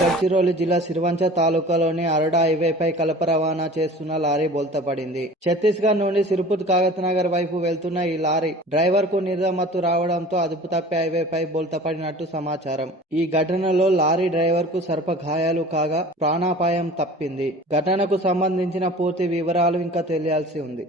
గడ్చిరోలి జిల్లా సిరివంచ తాలూకాలోని అరడా హైవేపై కలప రవాణా చేస్తున్న లారీ బోల్తపడింది. ఛత్తీస్గఢ్ నుండి సిరిపుత్ కాగత్నగర్ వైపు వెళ్తున్న ఈ లారీ డ్రైవర్ కు నిర్దమత్తు రావడంతో అదుపు తప్పి హైవేపై బోల్తపడినట్టు సమాచారం. ఈ ఘటనలో లారీ డ్రైవర్ కు సర్ప గాయాలు కాగా ప్రాణాపాయం తప్పింది. ఘటనకు సంబంధించిన పూర్తి వివరాలు ఇంకా తెలియాల్సి ఉంది.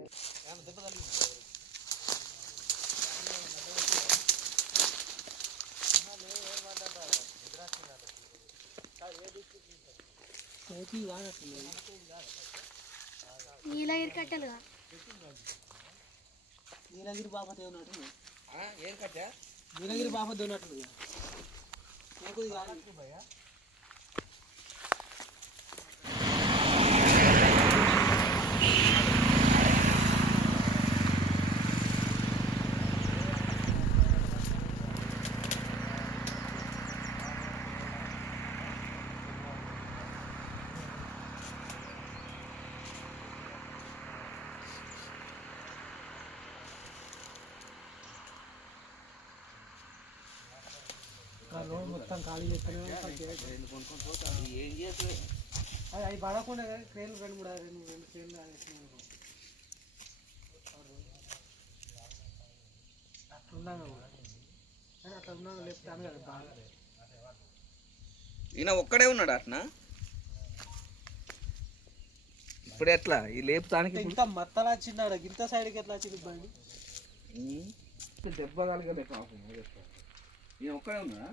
నీలగిరి కట్టలుగా నీలగిరి బాపతి ఉన్నట్టు నీలగిరి బాపతి ఉన్నట్టు మొత్తం ఖాళీ చేస్తానే ఏం చేస్తే అది అవి పడకుండా క్రేన్లు రెండు క్రేన్లు అట్లున్నాను కానీ అట్లా ఉన్నాను లేపుతాను కదా బాగా. ఈయన ఒక్కడే ఉన్నాడు అట్నా ఇప్పుడు ఎట్లా ఈ లేపుతానికి ఇంత మత్తలా చిన్నాడు ఇంత సైడ్కి ఎట్లా వచ్చింది బండి దెబ్బ కలగలే పాపం ఈయన ఒక్కడే ఉన్నాడా.